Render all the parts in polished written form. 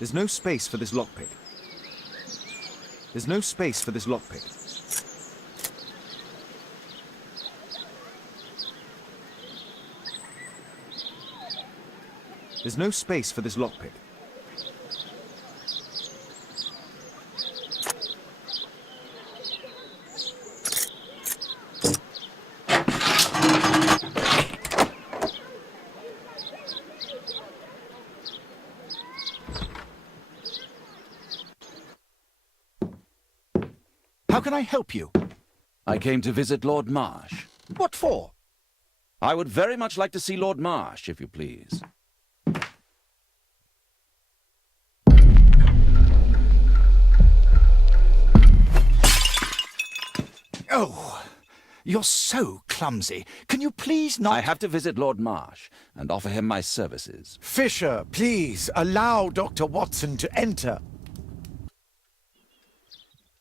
There's no space for this lockpick. There's no space for this lockpick. There's no space for this lockpick. How can I help you? I came to visit Lord Marsh. What for? I would very much like to see Lord Marsh, if you please. Oh, you're so clumsy. Can you please not... I have to visit Lord Marsh and offer him my services. Fisher, please, allow Dr. Watson to enter.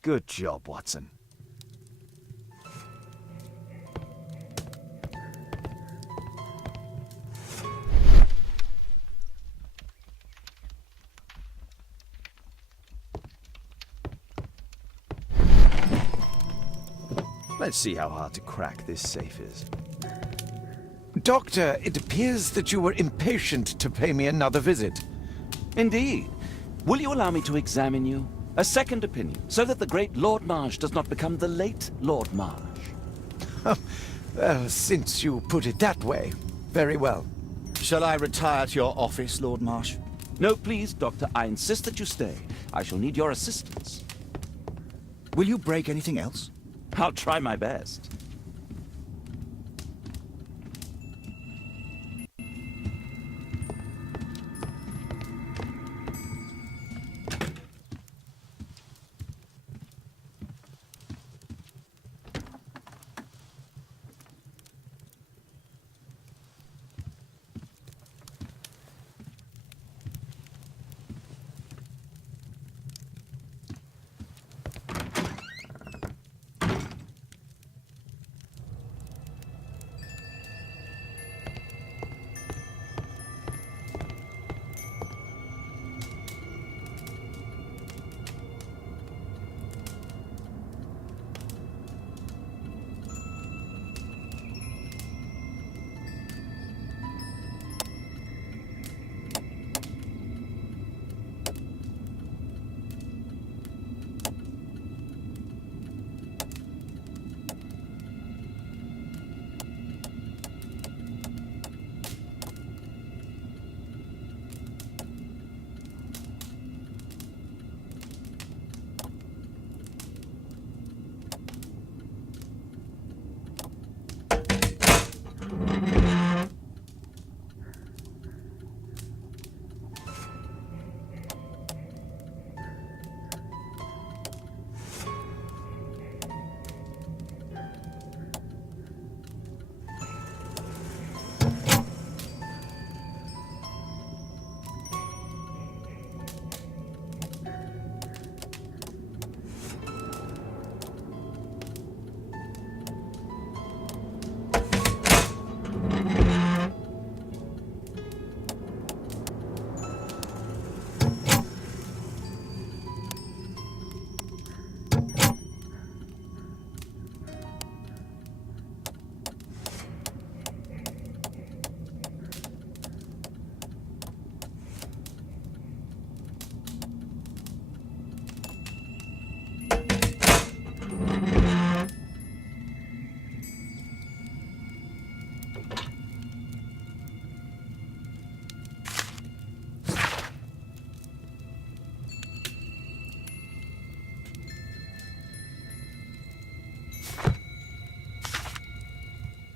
Good job, Watson. Let's see how hard to crack this safe is. Doctor, it appears that you were impatient to pay me another visit. Indeed. Will you allow me to examine you? A second opinion, so that the great Lord Marsh does not become the late Lord Marsh. Well, since you put it that way, very well. Shall I retire to your office, Lord Marsh? No, please, Doctor. I insist that you stay. I shall need your assistance. Will you break anything else? I'll try my best.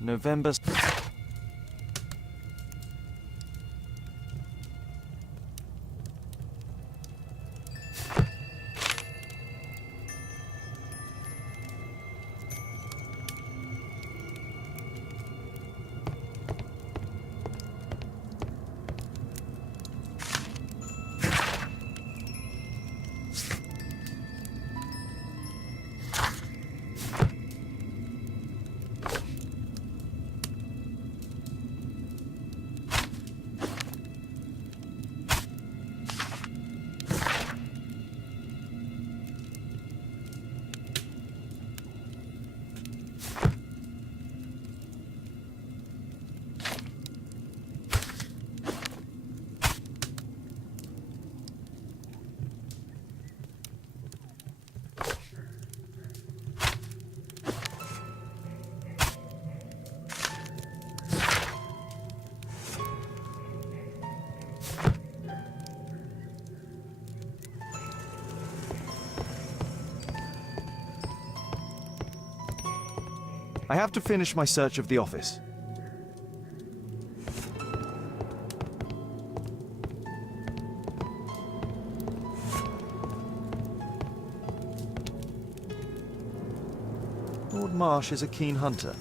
November... I have to finish my search of the office. Lord Marsh is a keen hunter.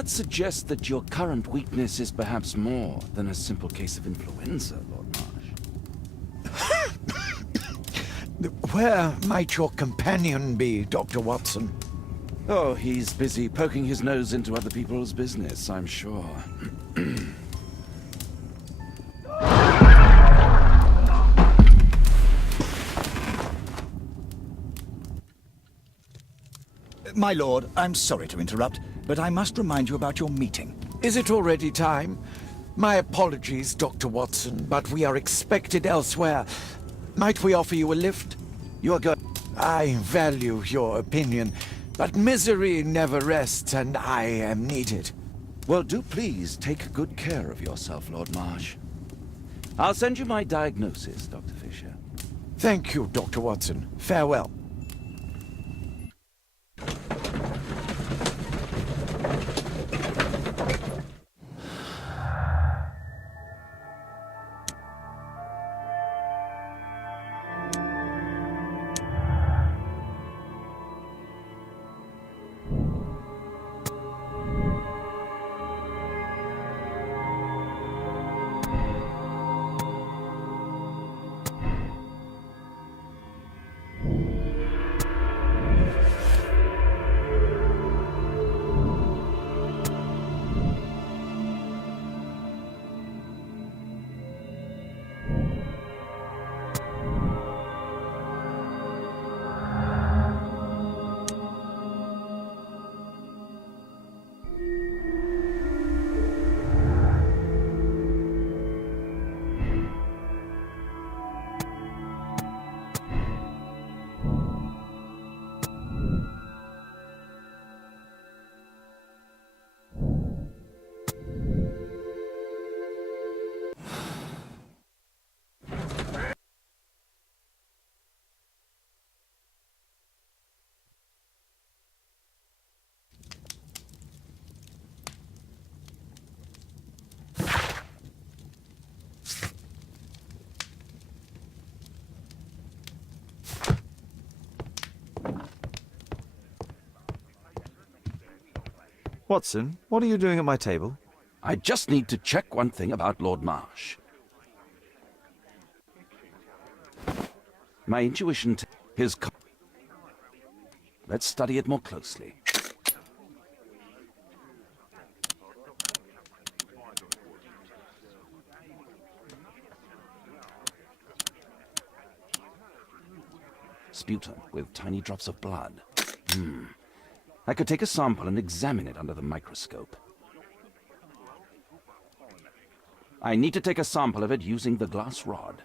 I'd suggest that your current weakness is perhaps more than a simple case of influenza, Lord Marsh. Where might your companion be, Dr. Watson? Oh, he's busy poking his nose into other people's business, I'm sure. My lord, I'm sorry to interrupt, but I must remind you about your meeting. Is it already time? My apologies, Dr. Watson, but we are expected elsewhere. Might we offer you a lift? You are good. I value your opinion, but misery never rests, and I am needed. Well, do please take good care of yourself, Lord Marsh. I'll send you my diagnosis, Dr. Fisher. Thank you, Dr. Watson. Farewell. Watson, what are you doing at my table? I just need to check one thing about Lord Marsh. My intuition his let's study it more closely. Sputum with tiny drops of blood. I could take a sample and examine it under the microscope. I need to take a sample of it using the glass rod.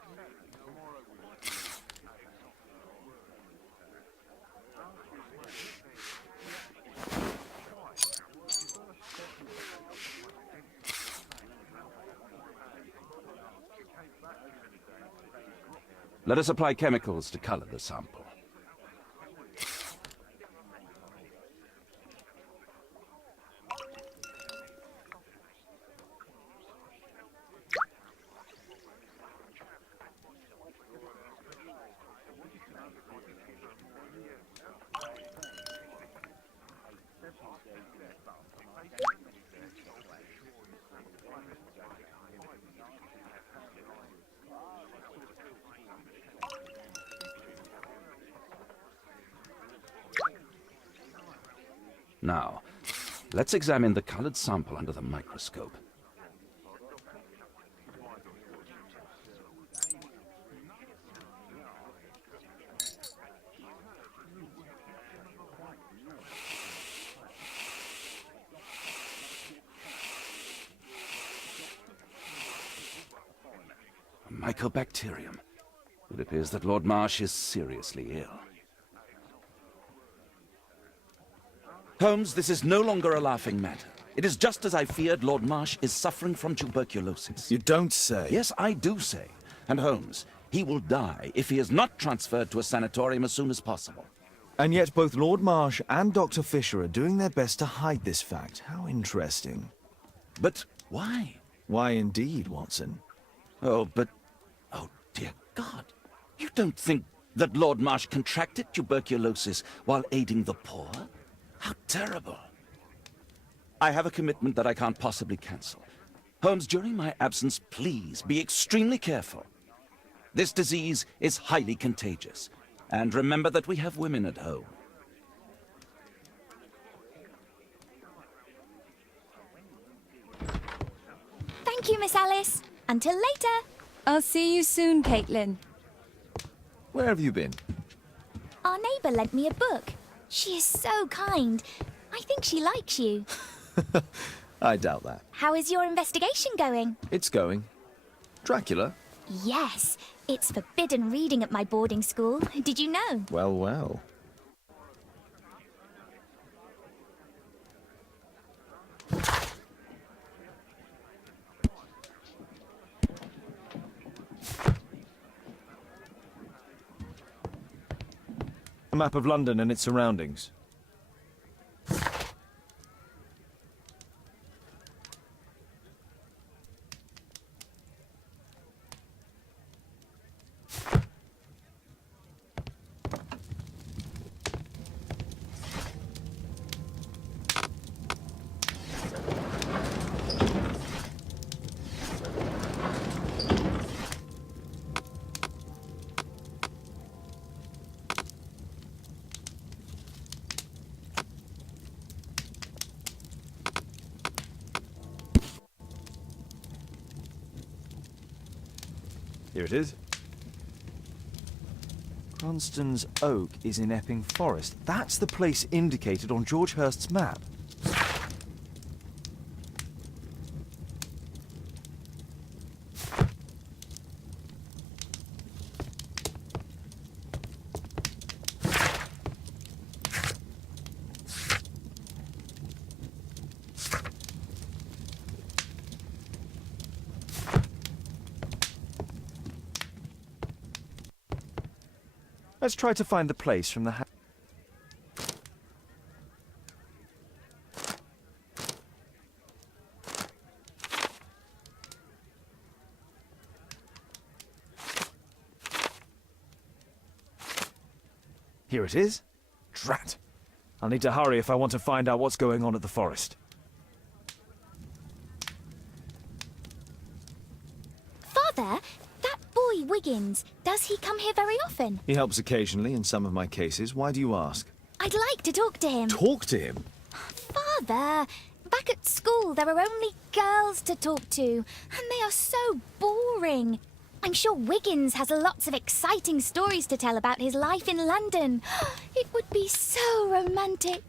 Let us apply chemicals to color the sample. Now, let's examine the colored sample under the microscope. A mycobacterium. It appears that Lord Marsh is seriously ill. Holmes, this is no longer a laughing matter. It is just as I feared. Lord Marsh is suffering from tuberculosis. You don't say. Yes, I do say. And Holmes, he will die if he is not transferred to a sanatorium as soon as possible. And yet both Lord Marsh and Dr. Fisher are doing their best to hide this fact. How interesting. But why? Why indeed, Watson? Oh, dear God. You don't think that Lord Marsh contracted tuberculosis while aiding the poor? How terrible. I have a commitment that I can't possibly cancel. Holmes, during my absence, please be extremely careful. This disease is highly contagious. And remember that we have women at home. Thank you, Miss Alice. Until later. I'll see you soon, Caitlin. Where have you been? Our neighbour lent me a book. She is so kind. I think she likes you. I doubt that. How is your investigation going? It's going. Dracula? Yes, it's forbidden reading at my boarding school. Did you know? Well, well. A map of London and its surroundings. Here it is. Cranston's Oak is in Epping Forest. That's the place indicated on George Hurst's map. Let's try to find the place from the Here it is. Drat. I'll need to hurry if I want to find out what's going on at the forest. Father, that boy Wiggins, does he come here very often? He helps occasionally in some of my cases. Why do you ask? I'd like to talk to him. Talk to him? Father, back at school there are only girls to talk to, and they are so boring. I'm sure Wiggins has lots of exciting stories to tell about his life in London. It would be so romantic.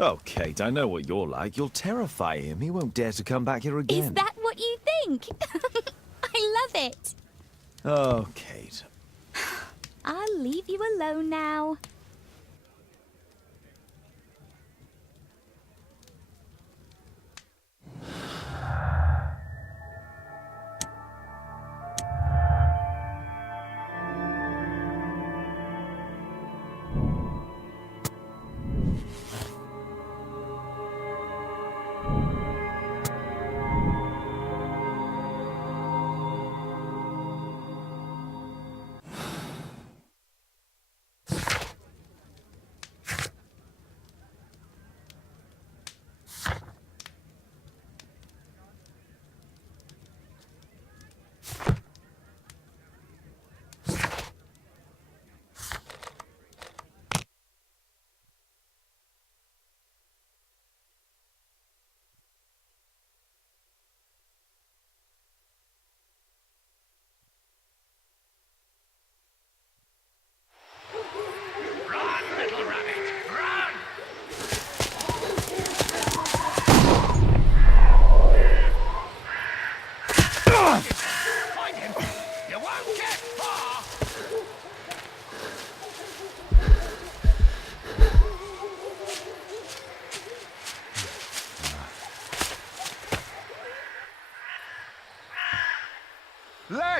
Oh, Kate, I know what you're like. You'll terrify him. He won't dare to come back here again. Is that what you think? I love it. Oh, Kate. I'll leave you alone now.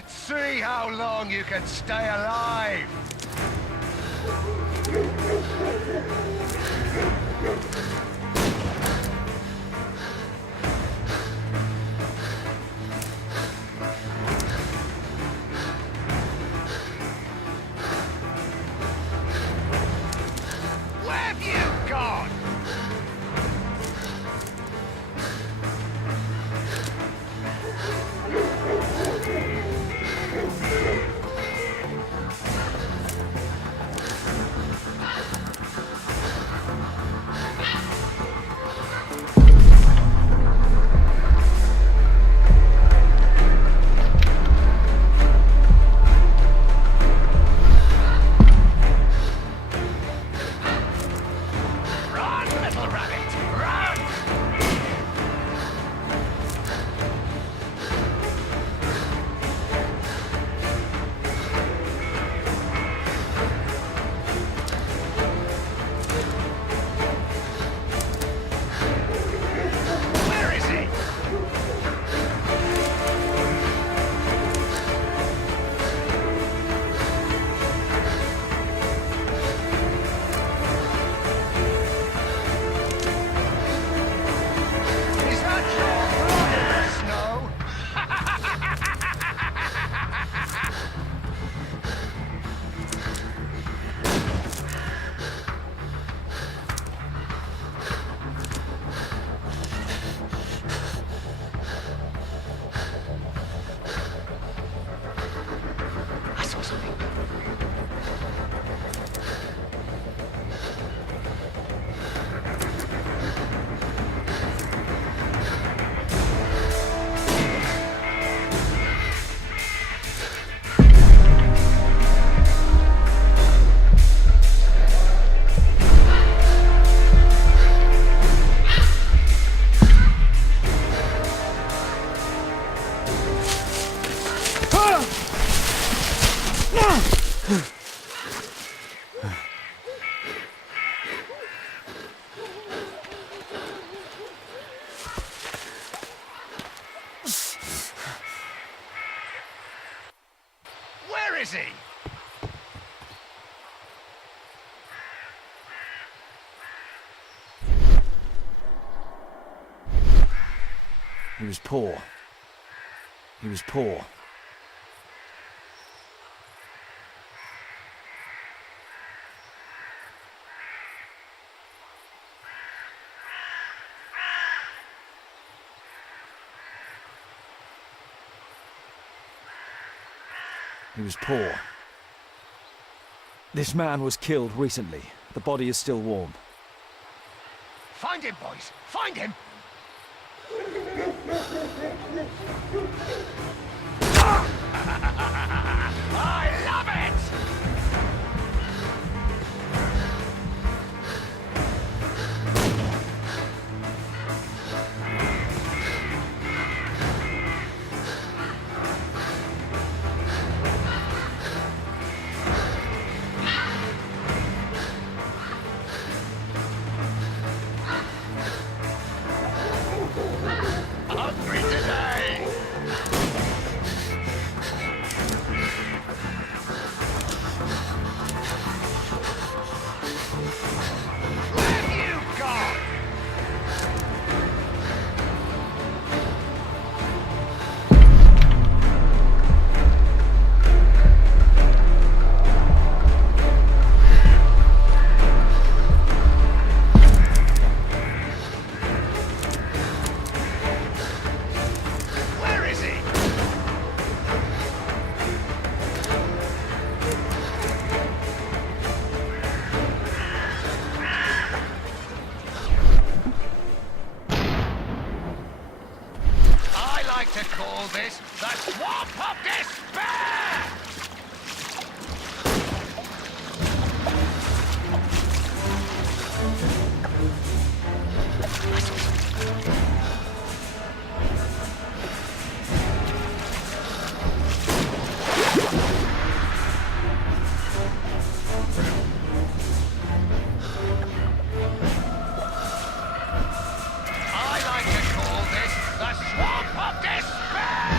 Let's see how long you can stay alive! Where have you gone? Run, little rabbit, run! Where is he? Is that your blood in the snow? I saw something. Where is he? He was poor. He was poor. He was poor. This man was killed recently. The body is still warm. Find him, boys! Find him! I love it! Hungry today! Where have you gone? Where is he? I like to call this the Swamp of Despair! I like to call this the Swamp of Despair!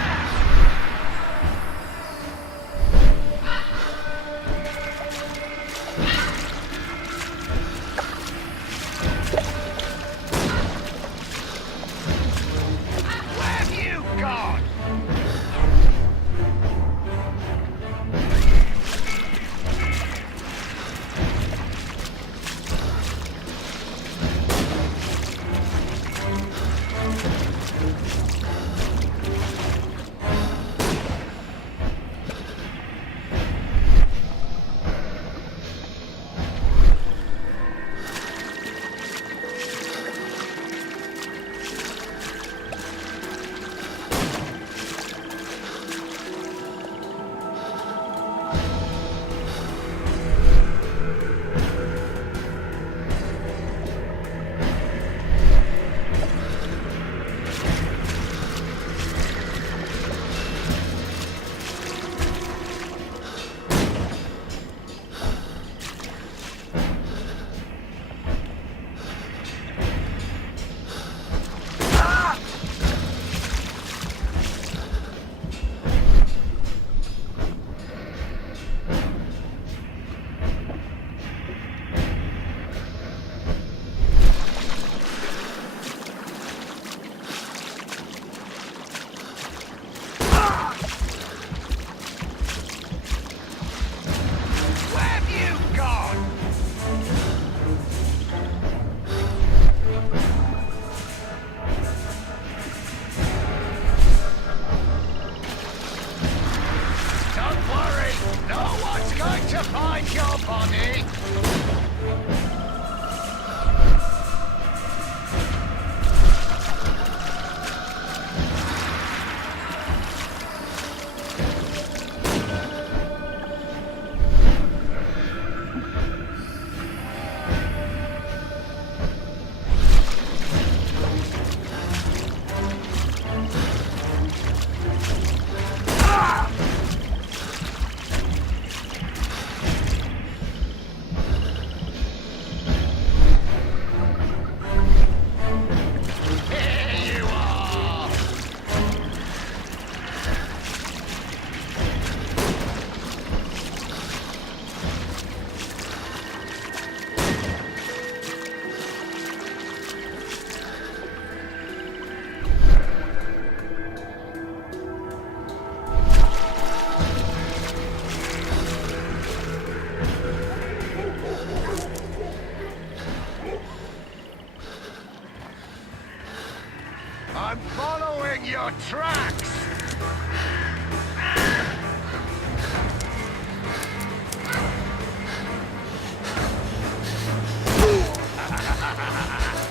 I'm following your tracks!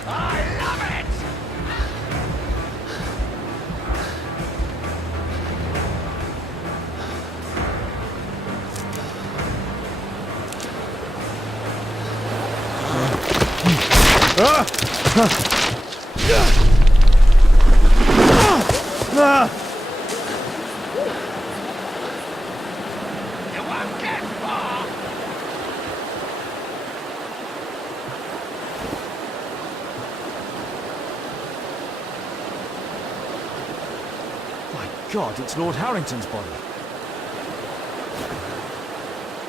I love it! You won't get far! My God, it's Lord Harrington's body.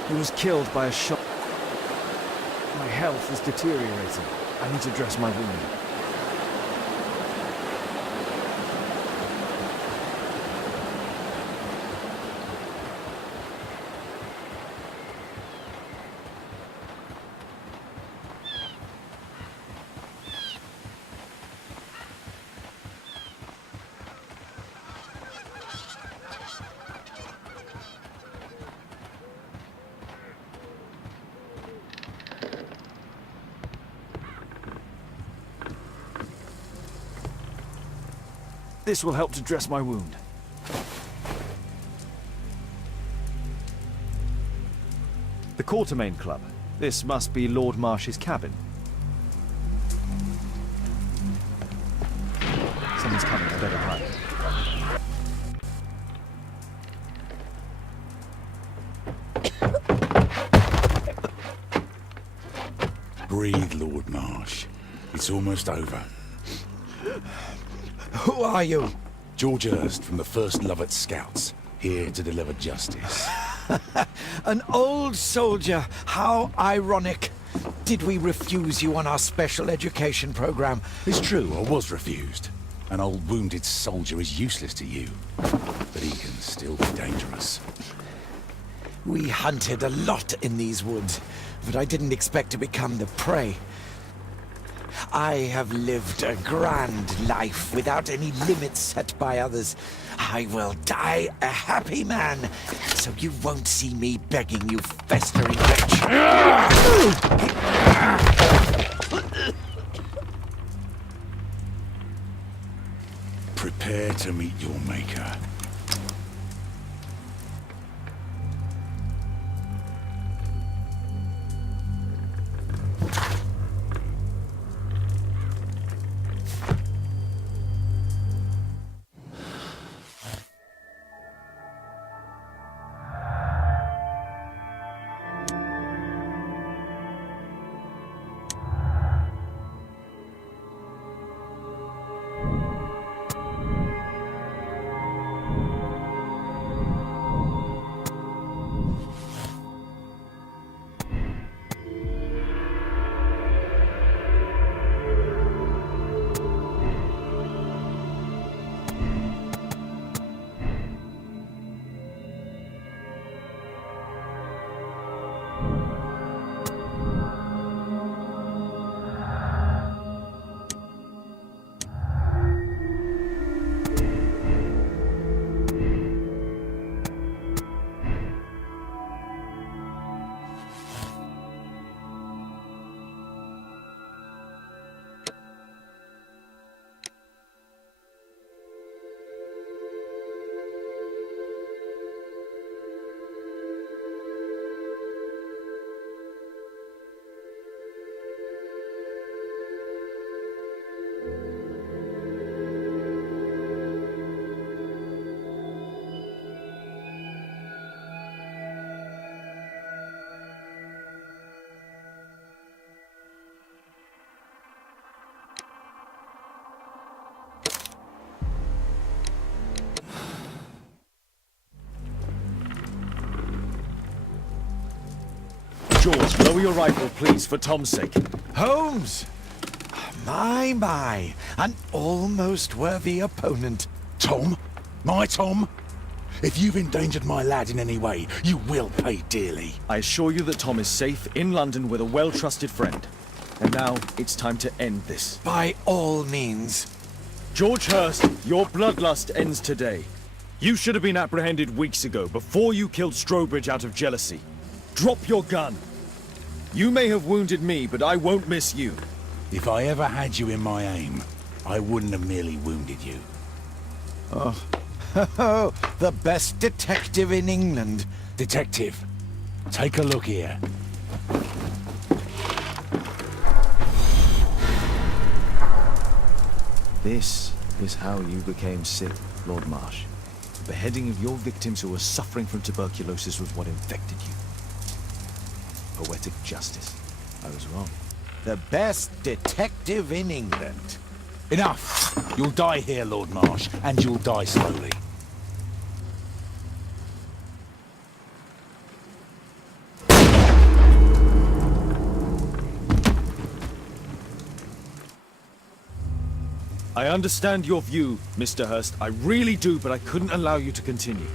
He was killed by a shot. My health is deteriorating. I need to dress my wound. This will help to dress my wound. The Quartermain Club. This must be Lord Marsh's cabin. Someone's coming, I better hide. Breathe, Lord Marsh. It's almost over. Who are you? George Hurst from the 1st Lovat Scouts, here to deliver justice. An old soldier. How ironic. Did we refuse you on our special education program? It's true, I was refused. An old wounded soldier is useless to you, but he can still be dangerous. We hunted a lot in these woods, but I didn't expect to become the prey. I have lived a grand life without any limits set by others. I will die a happy man, so you won't see me begging you, festering wretch. Prepare to meet your maker. George, lower your rifle, please, for Tom's sake. Holmes! My, an almost worthy opponent. Tom? My Tom? If you've endangered my lad in any way, you will pay dearly. I assure you that Tom is safe in London with a well-trusted friend. And now, it's time to end this. By all means. George Hurst, your bloodlust ends today. You should have been apprehended weeks ago, before you killed Strobridge out of jealousy. Drop your gun. You may have wounded me, but I won't miss you. If I ever had you in my aim, I wouldn't have merely wounded you. Oh, the best detective in England. Detective, take a look here. This is how you became sick, Lord Marsh. The beheading of your victims who were suffering from tuberculosis was what infected you. Poetic justice. I was wrong. The best detective in England. Enough! You'll die here, Lord Marsh, and you'll die slowly. I understand your view, Mr. Hurst. I really do, but I couldn't allow you to continue.